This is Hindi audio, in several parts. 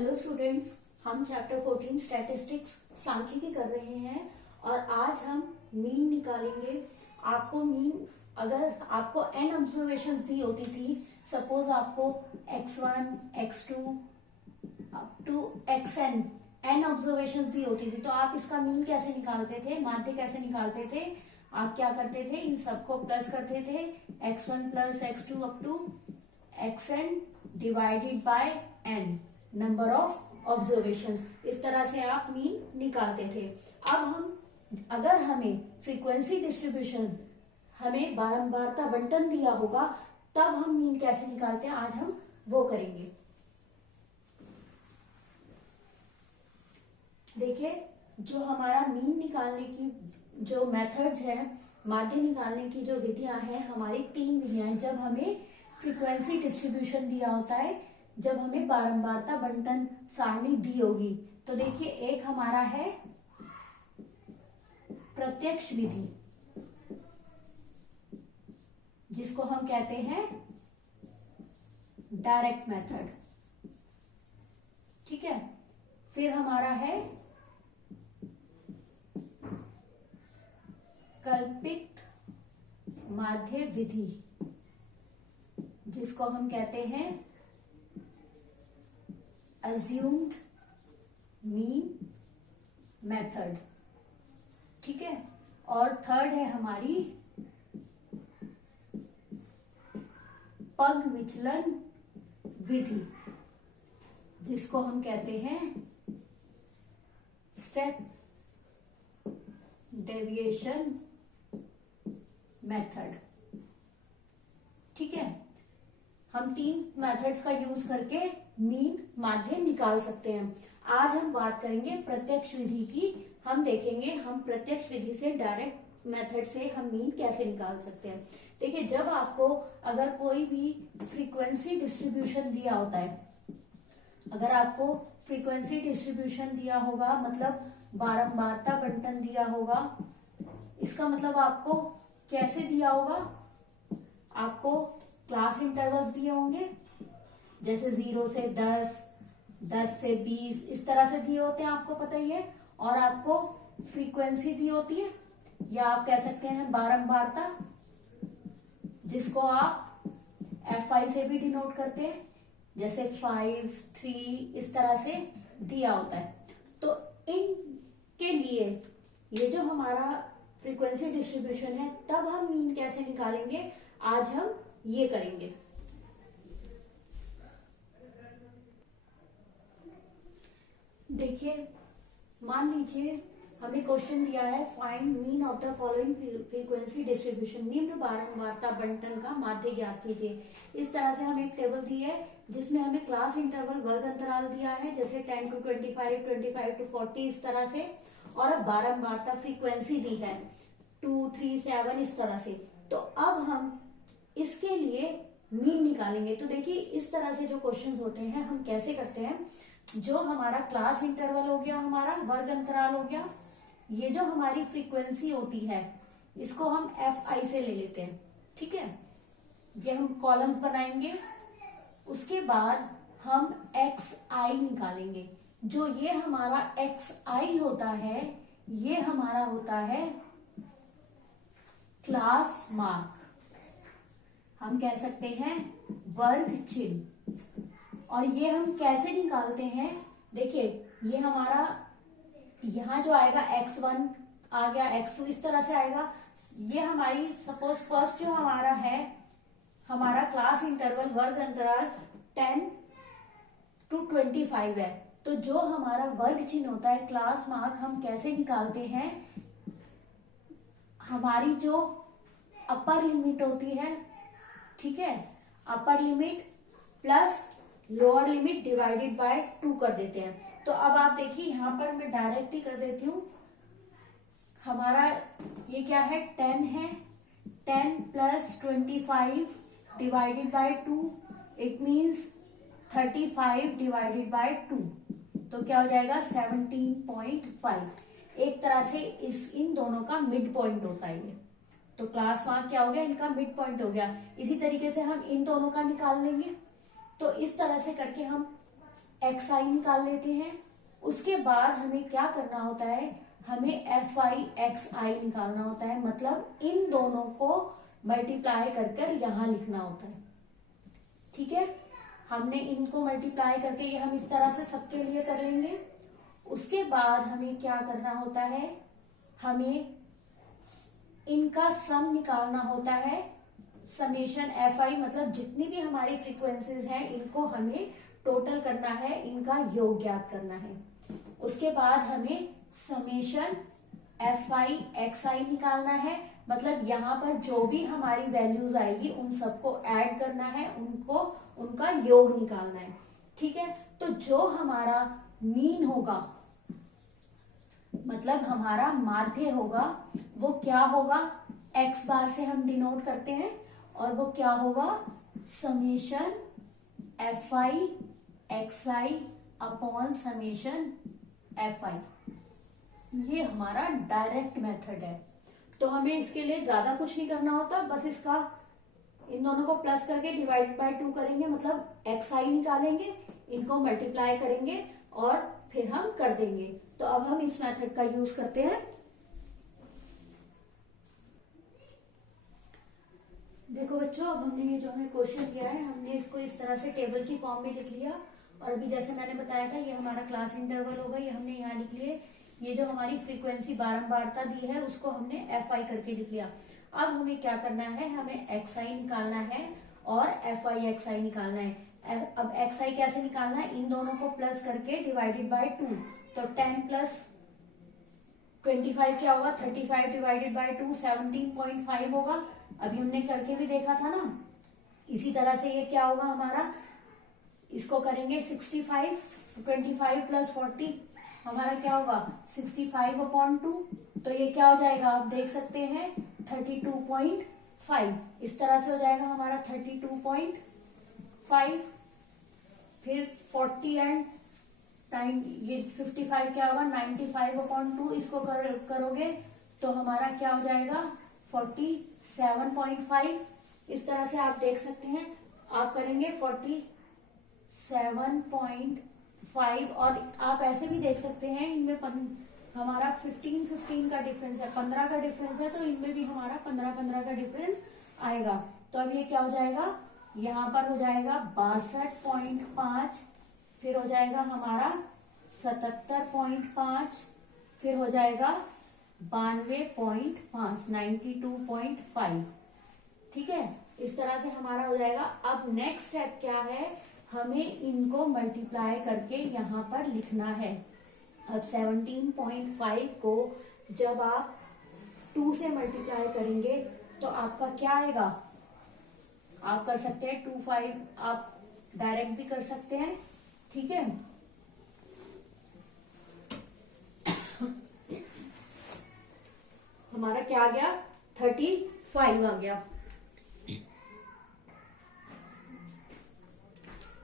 हेलो स्टूडेंट्स, हम चैप्टर 14 स्टैटिस्टिक्स सांख्यिकी कर रहे हैं और आज हम मीन निकालेंगे। आपको मीन, अगर आपको n ऑब्जर्वेशंस दी होती थी, सपोज आपको x1 x2 up to xn n observations दी होती थी, तो आप इसका मीन कैसे निकालते थे, माध्य कैसे निकालते थे? आप क्या करते थे, इन सबको प्लस करते थे, x1 plus x2 up to xn divided by n number of observations. इस तरह से आप मीन निकालते थे। अगर हमें फ्रीक्वेंसी डिस्ट्रीब्यूशन, हमें बारंबारता बंटन दिया होगा, तब हम मीन कैसे निकालते हैं, आज हम वो करेंगे। देखिए, जो हमारा मीन निकालने की जो मेथड्स है, माध्य निकालने की जो विधियां हैं, हमारी 3 विधियां। जब हमें फ्रीक्वेंसी डिस्ट्रीब्यूशन दिया होता है, जब हमें बारंबारता बंटन सारणी दी होगी, तो देखिए एक हमारा है प्रत्यक्ष विधि, जिसको हम कहते हैं डायरेक्ट मेथड। ठीक है, फिर हमारा है कल्पित माध्य विधि, जिसको हम कहते हैं assumed mean method। ठीक है, और थर्ड है हमारी पग विचलन विधि, जिसको हम कहते हैं स्टेप डेविएशन मेथड। ठीक है, हम 3 मेथड्स का यूज करके मीन माध्य निकाल सकते हैं। आज हम बात करेंगे प्रत्यक्ष विधि की। हम देखेंगे हम प्रत्यक्ष विधि से, डायरेक्ट मेथड से हम मीन कैसे निकाल सकते हैं। देखिए, जब आपको अगर कोई भी फ्रीक्वेंसी डिस्ट्रीब्यूशन दिया होता है, अगर आपको फ्रीक्वेंसी डिस्ट्रीब्यूशन दिया होगा, मतलब बारंबारता बंटन दिया होगा, इसका मतलब आपको कैसे दिया होगा, आपको क्लास इंटरवल्स दिए होंगे, जैसे 0 से 10, 10 से 20, इस तरह से दिए होते हैं, आपको पता ही है। और आपको फ्रीक्वेंसी दी होती है, या आप कह सकते हैं बारंबारता, जिसको आप fi से भी डिनोट करते हैं, जैसे 5, 3, इस तरह से दिया होता है। तो इनके लिए ये जो हमारा फ्रीक्वेंसी डिस्ट्रीब्यूशन है, तब हम मीन कैसे निकालेंगे, आज हम ये करेंगे। देखिए, मान लीजिए हमें क्वेश्चन दिया है, find mean of the following frequency distribution, निम्न बारंबारता बंटन का माध्य ज्ञात कीजिए। इस तरह से हमें एक टेबल दी है, जिसमें हमें क्लास इंटरवल, वर्ग अंतराल दिया है, जैसे 10 to 25, 25 to 40, इस तरह से, और अब बारंबारता फ्रीक्वेंसी दी है 2, 3, 7, इस तरह से। तो अब हम इसके लिए मीन निकालेंगे। तो देखिए, इस तरह से जो क्वेश्चंस होते हैं, हम कैसे करते हैं, जो हमारा क्लास इंटरवल हो गया, हमारा वर्ग अंतराल हो गया, ये जो हमारी फ्रीक्वेंसी होती है, इसको हम fi से ले लेते हैं। ठीक है, ये हम कॉलम बनाएंगे, उसके बाद हम xi निकालेंगे। जो ये हमारा xi होता है, ये हमारा होता है क्लास मार्क, हम कह सकते हैं वर्ग चिन्ह। और ये हम कैसे निकालते हैं, देखिए ये हमारा यहां जो आएगा x1 आ गया, x2 इस तरह से आएगा। ये हमारी सपोज फर्स्ट जो हमारा है, हमारा क्लास इंटरवल वर्ग अंतराल 10 to 25 है। तो जो हमारा वर्ग चिन्ह होता है, क्लास मार्क, हम कैसे निकालते हैं, हमारी जो अपर लिमिट होती है, ठीक है, upper limit plus lower limit divided by 2 कर देते हैं। तो अब आप देखिए, यहां पर मैं डायरेक्ट ही कर देती हूं। हमारा ये क्या है, 10 है, 10 plus 25 divided by 2, it means 35 divided by 2, तो क्या हो जाएगा 17.5। एक तरह से इन दोनों का मिड पॉइंट होता है ये। तो क्लास मार्क क्या हो गया, इनका मिड पॉइंट हो गया। इसी तरीके से हम इन दोनों का निकाल लेंगे। तो इस तरह से करके हम एक्स आई निकाल लेते हैं। उसके बाद हमें क्या करना होता है, हमें एफ आई एक्स आई निकालना होता है, मतलब इन दोनों को मल्टीप्लाई कर कर यहां लिखना होता है। ठीक है, हमने इनको मल्टीप्लाई करके ये हम इस तरह से सबके लिए कर लेंगे। उसके बाद हमें क्या करना होता है, हमें इनका सम निकालना होता है, समेशन एफ आई, मतलब जितनी भी हमारी फ्रीक्वेंसीज हैं इनको हमें टोटल करना है, इनका योग ज्ञात करना है। उसके बाद हमें समेशन एफ आई एक्स आई निकालना है, मतलब यहाँ पर जो भी हमारी वैल्यूज आएगी उन सबको ऐड करना है, उनको उनका योग निकालना है। ठीक है, तो जो हमारा मीन होगा, मतलब हमारा माध्य होगा, वो क्या होगा, एक्स बार से हम डिनोट करते हैं, और वो क्या होगा, समेशन एफ आई एक्स आई अपॉन समेशन एफ आई। ये हमारा डायरेक्ट मेथड है। तो हमें इसके लिए ज्यादा कुछ नहीं करना होता, बस इसका इन दोनों को प्लस करके डिवाइड बाय 2 करेंगे, मतलब एक्स आई निकालेंगे, इनको मल्टीप्लाई करेंगे और फिर हम कर देंगे। तो अब हम इस मेथड का यूज करते हैं। देखो बच्चों, अब हमने ये जो हमें क्वेश्चन दिया है, हमने इसको इस तरह से टेबल की फॉर्म में लिख लिया, और अभी जैसे मैंने बताया था ये हमारा क्लास इंटरवल होगा, ये हमने यहाँ लिख लिए। ये जो हमारी फ्रीक्वेंसी बारंबारता दी है उसको हमने एफ आई करके लिख लिया। अब हमें क्या करना है, हमें एक्स आई निकालना है और एफ आई एक्स आई निकालना है। अब एक्स आई कैसे निकालना है, इन दोनों को प्लस करके डिवाइडेड बाय 2, तो 10 प्लस 25 क्या होगा, 35 डिवाइडेड बाय 2 17.5 होगा। अभी हमने करके भी देखा था ना। इसी तरह से ये क्या होगा हमारा, इसको करेंगे 65, 25 प्लस 40 हमारा क्या होगा 65/2, तो ये क्या हो जाएगा, आप देख सकते हैं 32.5, इस तरह से हो जाएगा हमारा 32.5। फिर 40 एंड ये 55 क्या होगा 95/2, इसको करोगे तो हमारा क्या हो जाएगा 47.5। इस तरह से आप देख सकते हैं, आप करेंगे 47.5, और आप ऐसे भी देख सकते हैं इनमें हमारा 15 का डिफरेंस है, 15 का डिफरेंस है, तो इनमें भी हमारा 15 का डिफरेंस आएगा। तो अब ये क्या हो जाएगा, यहाँ पर हो जाएगा 62.5, फिर हो जाएगा हमारा 77.5, फिर हो जाएगा 92.5, 92.5। ठीक है, इस तरह से हमारा हो जाएगा। अब नेक्स्ट स्टेप क्या है, हमें इनको मल्टीप्लाई करके यहाँ पर लिखना है। अब 17.5 को जब आप 2 से मल्टीप्लाई करेंगे तो आपका क्या आएगा, आप कर सकते हैं 25, आप डायरेक्ट भी कर सकते हैं। ठीक है, हमारा क्या आ गया 35 आ गया।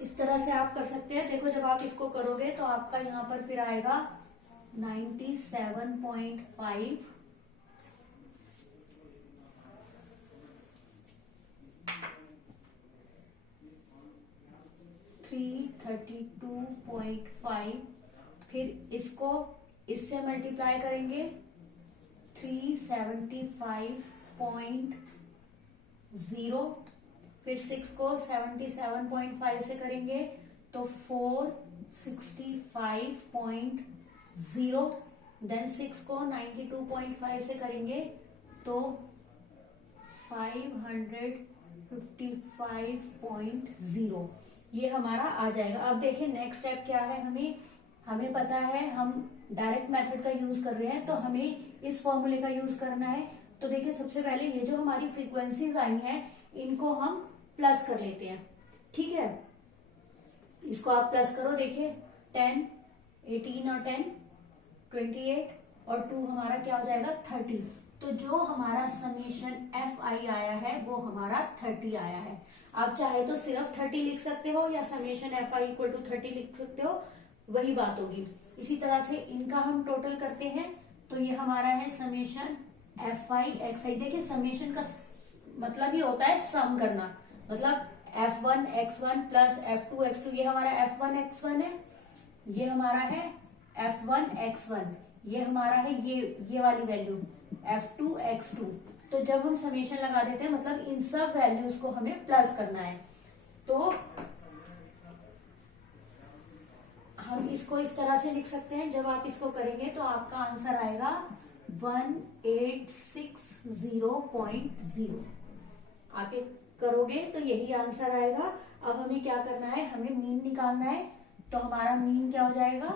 इस तरह से आप कर सकते हैं। देखो जब आप इसको करोगे तो आपका यहाँ पर फिर आएगा 97.5, $332.5, फिर इसको इससे मल्टीप्लाई करेंगे 375.0, फिर 6 को 77.5 से करेंगे तो 465.0, देन 6 को 92.5 से करेंगे तो 555.0, ये हमारा आ जाएगा। अब देखिए नेक्स्ट स्टेप क्या है, हमें पता है हम डायरेक्ट मेथड का यूज कर रहे हैं, तो हमें इस फॉर्मूले का यूज करना है। तो देखिए सबसे पहले ये जो हमारी फ्रीक्वेंसीज आई हैं इनको हम प्लस कर लेते हैं। ठीक है, इसको आप प्लस करो, देखिए 10, 18 और 10 28 और 2 हमारा क्या हो जाएगा 30। तो जो हमारा समेशन एफ आई आया है वो हमारा 30 आया है। आप चाहे तो सिर्फ 30 लिख सकते हो या summation F I equal to 30 लिख सकते हो, वही बात होगी। इसी तरह से इनका हम टोटल करते हैं तो ये हमारा है समेशन एफ आई एक्स आई। देखिए समेशन का मतलब ही होता है सम करना, मतलब f1x1 प्लस f2x2, ये हमारा f1x1 है, ये हमारा है f1x1, ये हमारा है ये वाली वैल्यू f2x2। तो जब हम समेशन लगा देते हैं मतलब इन सब वैल्यूज को हमें प्लस करना है, तो हम इसको इस तरह से लिख सकते हैं। जब आप इसको करेंगे तो आपका आंसर आएगा 1860.0। आप ये करोगे तो यही आंसर आएगा। अब हमें क्या करना है, हमें मीन निकालना है। तो हमारा मीन क्या हो जाएगा,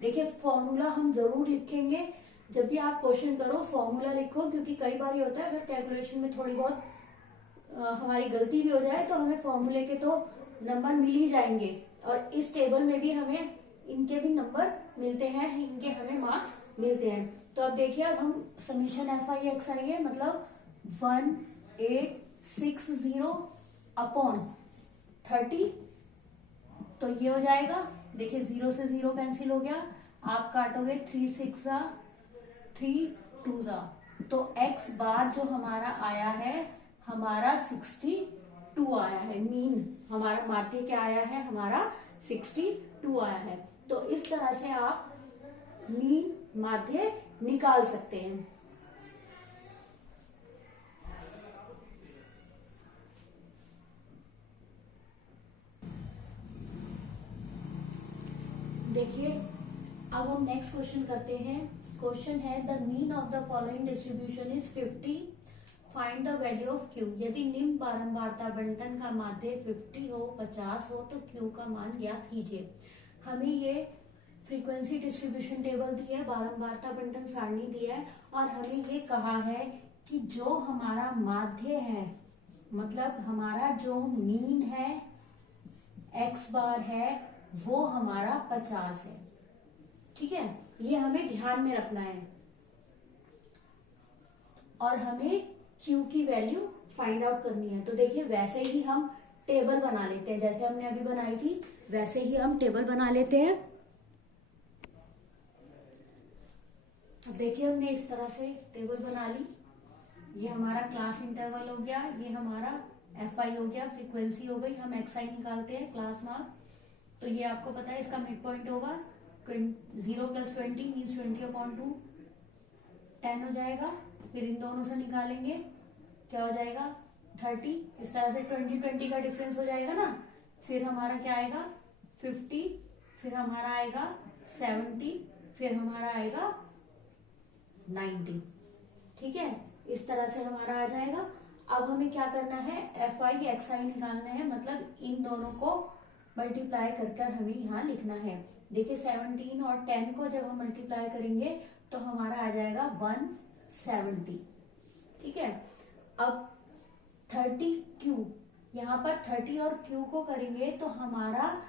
देखिए फॉर्मूला हम जरूर लिखेंगे। जब भी आप क्वेश्चन करो फॉर्मूला लिखो, क्योंकि कई बार ये होता है अगर कैलकुलेशन में थोड़ी बहुत हमारी गलती भी हो जाए तो हमें फॉर्मूले के तो नंबर मिल ही जाएंगे, और इस टेबल में भी हमें इनके भी नंबर मिलते हैं, इनके हमें मार्क्स मिलते हैं। तो अब देखिए, अब हम समीशन FI XI है मतलब 1860 अपॉन 30, तो ये हो जाएगा। देखिए 0 से 0 कैंसिल हो गया, आप काटोगे 3 6 3 2 तो x बार जो हमारा आया है हमारा 62 आया है। मीन हमारा माध्य क्या आया है, हमारा 62 आया है। तो इस तरह से आप मीन माध्य निकाल सकते हैं। देखिए अब हम नेक्स्ट क्वेश्चन करते हैं। क्वेश्चन है the mean of the following distribution is 50, find the value of Q. यदि निम्न बारंबारता बंटन का माध्य 50 हो 50 हो तो क्यू का मान ज्ञात कीजिए। हमें ये फ्रीक्वेंसी डिस्ट्रीब्यूशन टेबल दी है, बारंबारता बंटन सारणी दी है, और हमें ये कहा है कि जो हमारा माध्य है मतलब हमारा जो मीन है x बार है वो हमारा 50 है। ठीक है, ये हमें ध्यान में रखना है, और हमें Q की वैल्यू फाइंड आउट करनी है। तो देखिए वैसे ही हम टेबल बना लेते हैं, जैसे हमने अभी बनाई थी वैसे ही हम टेबल बना लेते हैं। अब देखिए हमने इस तरह से टेबल बना ली। ये हमारा क्लास इंटरवल हो गया, ये हमारा FI हो गया, फ्रीक्वेंसी हो गई। हम XI निकालते हैं क्लास मार्क। तो ये आपको पता है इसका मिड पॉइंट होगा 0 + 20 मीन्स 20/2 10 हो जाएगा। फिर इन दोनों से निकालेंगे क्या हो जाएगा 30। इस तरह से 20 का डिफरेंस हो जाएगा ना। फिर हमारा क्या आएगा 50, फिर हमारा आएगा 70, फिर हमारा आएगा 90। ठीक है, इस तरह से हमारा आ जाएगा। अब हमें क्या करना है, FI XI निकालना है, मतलब इन दोनों को मल्टीप्लाई कर हमें यहाँ लिखना है। देखिए 17 और 10 को जब हम मल्टीप्लाई करेंगे तो हमारा आ जाएगा 170। ठीक है, अब 30Q, यहाँ पर 30 और Q को करेंगे तो हमारा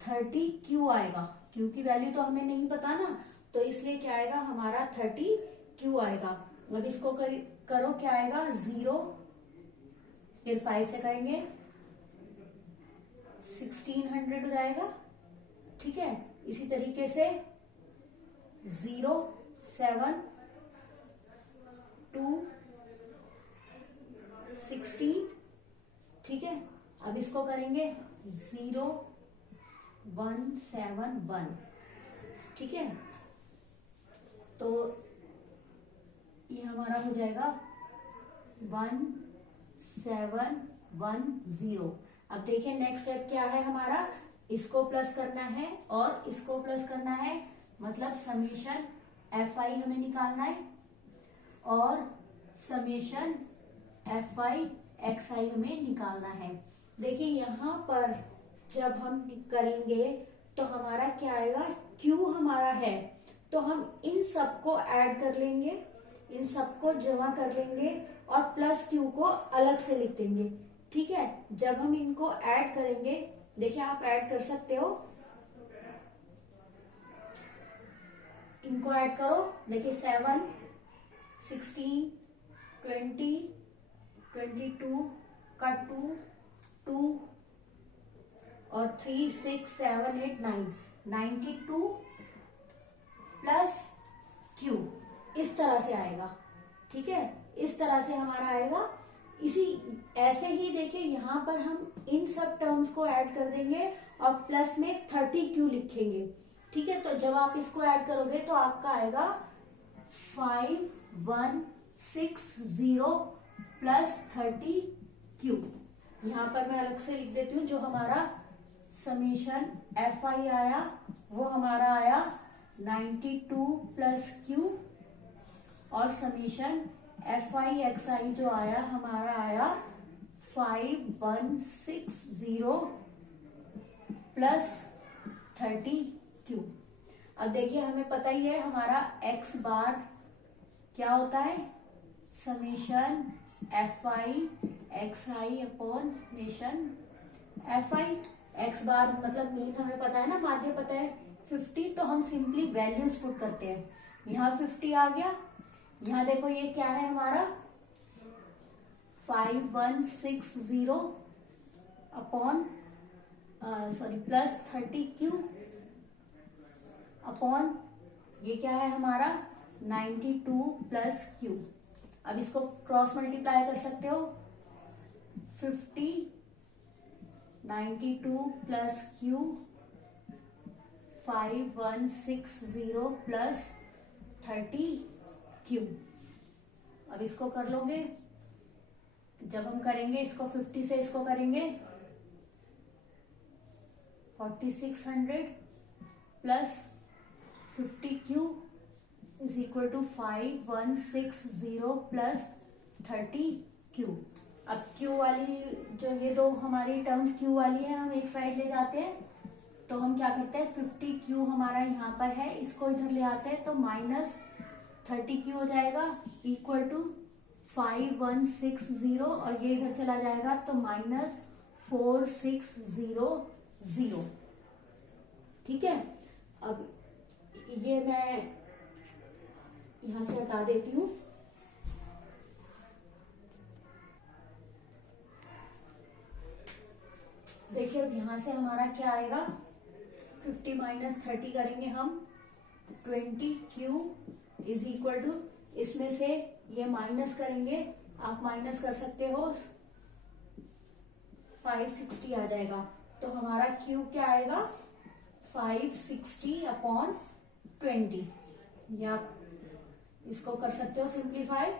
30Q आएगा। Q की वैल्यू तो हमें नहीं पता ना, तो इसलिए क्या आएगा हमारा 30Q आएगा। अब इसको करो क्या आएगा 0, फिर 5 से करेंगे 1600 हो जाएगा। ठीक है, इसी तरीके से 0 7 2 16। ठीक है, अब इसको करेंगे 0 1 7 1। ठीक है, तो ये हमारा हो जाएगा 1 7 1 0। अब देखिए नेक्स्ट स्टेप क्या है हमारा, इसको प्लस करना है और इसको प्लस करना है, मतलब समेशन FI हमें निकालना है और समेशन FI XI हमें निकालना है। देखिए यहाँ पर जब हम करेंगे तो हमारा क्या आएगा, Q हमारा है तो हम इन सबको ऐड कर लेंगे, इन सबको जमा कर लेंगे और प्लस Q को अलग से लिख देंगे। ठीक है, जब हम इनको ऐड करेंगे, देखिए आप ऐड कर सकते हो, इनको ऐड करो। देखिए 7 16 20 22 का 2 2 और 3 6 7 8 9 92 प्लस Q, इस तरह से आएगा। ठीक है, इस तरह से हमारा आएगा। इसी ऐसे ही देखिए यहाँ पर हम इन सब टर्म्स को ऐड कर देंगे और प्लस में 30q लिखेंगे। ठीक है, तो जब आप इसको ऐड करोगे तो आपका आएगा 5160 प्लस 30q। यहां पर मैं अलग से लिख देती हूँ, जो हमारा समीशन fi आया वो हमारा आया 92 प्लस q, और समीशन fi जो आया हमारा आया 5160 प्लस 30q। अब देखिए हमें पता ही है हमारा x बार क्या होता है, summation fi xi upon mason fi। x बार मतलब मीन हमें पता है ना, माध्य पता है 50, तो हम सिंपली वैल्यूज पुट करते हैं। यहाँ 50 आ गया, यहाँ देखो ये क्या है हमारा 5160 अपॉन प्लस 30q अपॉन ये क्या है हमारा 92 प्लस q। अब इसको क्रॉस मल्टीप्लाई कर सकते हो, 50 92 प्लस q 5160 प्लस 30q। अब इसको कर लोगे, जब हम करेंगे इसको 50 से इसको करेंगे 4600 plus 50q is equal to 5160 plus 30q। अब q वाली जो ये दो हमारी टर्म्स q वाली है हम एक साइड ले जाते हैं, तो हम क्या करते हैं 50q हमारा यहाँ पर है, इसको इधर ले आते हैं तो माइनस 30q हो जाएगा इक्वल टू 5160, और ये इधर चला जाएगा तो माइनस 4600। ठीक है, अब ये मैं यहां से हटा देती हूं। देखिए अब यहां से हमारा क्या आएगा, 50 माइनस 30 करेंगे हम 20q इज इक्वल टू, इसमें से ये माइनस करेंगे, आप माइनस कर सकते हो 560 आ जाएगा, तो हमारा q क्या आएगा 560 अपॉन 20, या इसको कर सकते हो सिंप्लीफाई,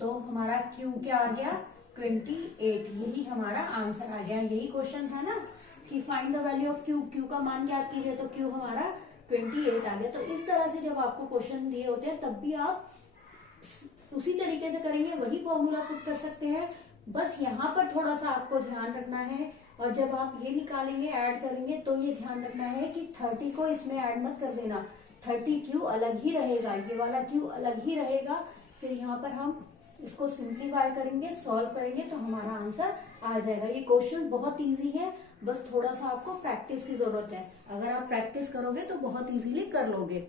तो हमारा q क्या आ गया 28। यही हमारा आंसर आ गया। यही क्वेश्चन था ना कि find the value of q, q का मान ज्ञात कीजिए, तो q हमारा 28 आ गया। तो इस तरह से जब आपको क्वेश्चन दिए होते हैं तब भी आप उसी तरीके से करेंगे, वही फॉर्मूला पुट कर सकते हैं। बस यहाँ पर थोड़ा सा आपको ध्यान रखना है, और जब आप ये निकालेंगे ऐड करेंगे तो ये ध्यान रखना है कि 30 को इसमें ऐड मत कर देना, 30q अलग ही रहेगा, ये वाला q अलग ही रहेगा। फिर यहाँ पर हम इसको सिंप्लीफाई करेंगे, सॉल्व करेंगे तो हमारा आंसर आ जाएगा। ये क्वेश्चन बहुत इजी है, बस थोड़ा सा आपको प्रैक्टिस की जरूरत है। अगर आप प्रैक्टिस करोगे तो बहुत इजीली कर लोगे।